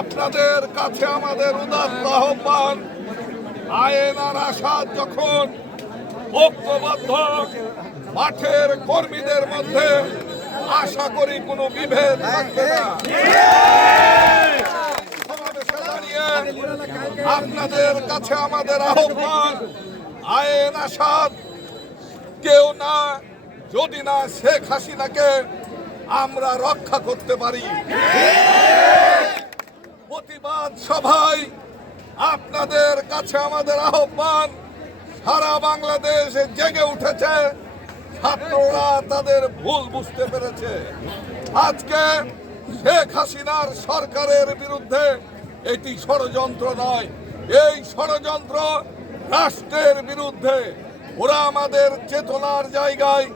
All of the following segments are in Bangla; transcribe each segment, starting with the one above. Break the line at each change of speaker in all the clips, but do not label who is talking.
আপনাদের কাছে আমাদের উদাত্ত আহ্বান। আইন আর আসাদ যখন ঐক্যবদ্ধ মাঠের কর্মীদের মধ্যে, আশা করি কোনো বিভেদ থাকবে না। আপনাদের কাছে আমাদের আহ্বান, আইন আসাদ কেউ না, যদি না শেখ হাসিনাকে আমরা রক্ষা করতে পারি। প্রতিবাদ সভায় আপনাদের কাছে আমাদের আহ্বান, সারা বাংলাদেশ জেগে উঠেছে। ছাত্ররা তাদের ভুল বুঝতে পেরেছে। আজকে শেখ হাসিনার সরকারের বিরুদ্ধে এটি ষড়যন্ত্র নয়। এই ষড়যন্ত্র রাষ্ট্রের বিরুদ্ধে। ওরা আমাদের চেতনার জায়গায়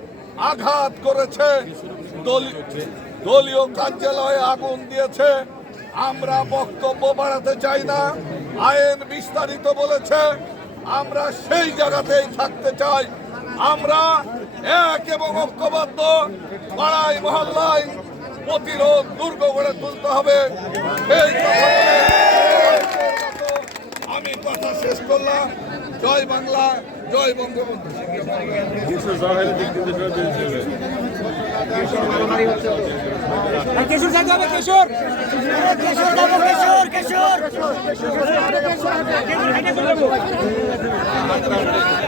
আঘাত করেছে। দলীয় দলীয় কার্যালয়ে আগুন দিয়েছে। আমরা বক্তব্য বাড়াতে চাই না। আইন বিস্তারিত বলেছে, আমরা সেই জায়গাতেই থাকতে চাই। আমরা এক এবং ঐক্যবদ্ধ পাড়ায়, মহল্লায় প্রতিরোধ দুর্গ গড়ে তুলতে হবে। আমি কথা শেষ করলাম। জয় বাংলা। জয় বঙ্গবন্ধু
কেশর যাইতে হবে কেশর কেশর যাব কেশর কেশর কেশর